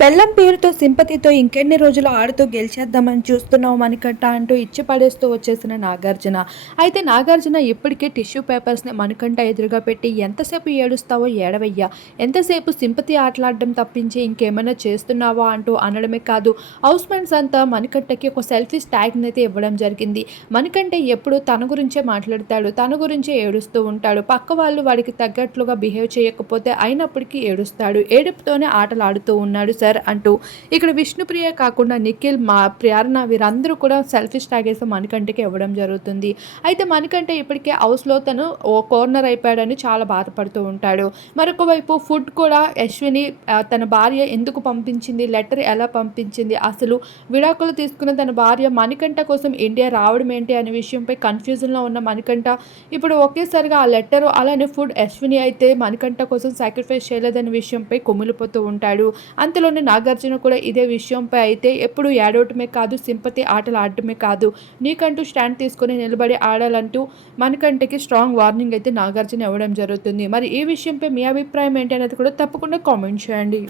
పెళ్ళం పేరుతో సింపతితో ఇంకెన్ని రోజులు ఆడుతూ గెలిచేద్దామని చూస్తున్నావు మణికట్ట అంటూ ఇచ్చి పడేస్తూ వచ్చేసిన నాగార్జున. అయితే నాగార్జున ఇప్పటికే టిష్యూ పేపర్స్ని మణికంట ఎదురుగా పెట్టి ఎంతసేపు ఏడుస్తావో ఏడవయ్యా. ఎంతసేపు సింపతి ఆటలాడడం తప్పించి ఇంకేమైనా చేస్తున్నావా అంటూ అనడమే కాదు హౌస్ మెంట్స్ అంతా మణికంటకి ఒక సెల్ఫీ ట్యాగ్ని అయితే ఇవ్వడం జరిగింది. మణికంట ఎప్పుడు తన గురించే మాట్లాడతాడు తన గురించే ఏడుస్తూ ఉంటాడు. పక్క వాళ్ళు వాడికి తగ్గట్లుగా బిహేవ్ చేయకపోతే అయినప్పటికీ ఏడుస్తాడు. ఏడుపుతోనే ఆటలు ఆడుతూ ఉన్నాడు సార్ అంటూ. ఇక్కడ విష్ణుప్రియ కాకుండా నిఖిల్ మా ప్రేరణ వీరందరూ కూడా సెల్ఫిష్ ట్యాగేసి మణికంఠకి ఇవ్వడం జరుగుతుంది. అయితే మణికంఠ ఇప్పటికే హౌస్లో తను ఓ కార్నర్ అయిపోయాడని చాలా బాధపడుతూ ఉంటాడు. మరొక వైపు ఫుడ్ కూడా యశ్విని తన భార్య ఎందుకు పంపించింది లెటర్ ఎలా పంపించింది అసలు విడాకులు తీసుకున్న తన భార్య మణికంఠ కోసం ఇండియా రావడం ఏంటి అనే విషయంపై కన్ఫ్యూజన్లో ఉన్న మణికంఠ ఇప్పుడు ఒకేసారిగా ఆ లెటర్ అలానే ఫుడ్ యశ్విని అయితే మణికంఠ కోసం సాక్రిఫైస్ చేయలేదనే విషయంపై కుమిలిపోతూ ఉంటాడు. అంతలో అంతలోనే నాగార్జున కూడా ఇదే విషయంపై అయితే ఎప్పుడు ఏడవటమే కాదు సింపతి ఆటలు ఆడటమే కాదు. నీకంటూ స్టాండ్ తీసుకొని నిలబడి ఆడాలంటూ మనకంటికి స్ట్రాంగ్ వార్నింగ్ అయితే నాగార్జున ఇవ్వడం జరుగుతుంది. మరి ఈ విషయంపై మీ అభిప్రాయం ఏంటి అనేది కూడా తప్పకుండా కామెంట్ చేయండి.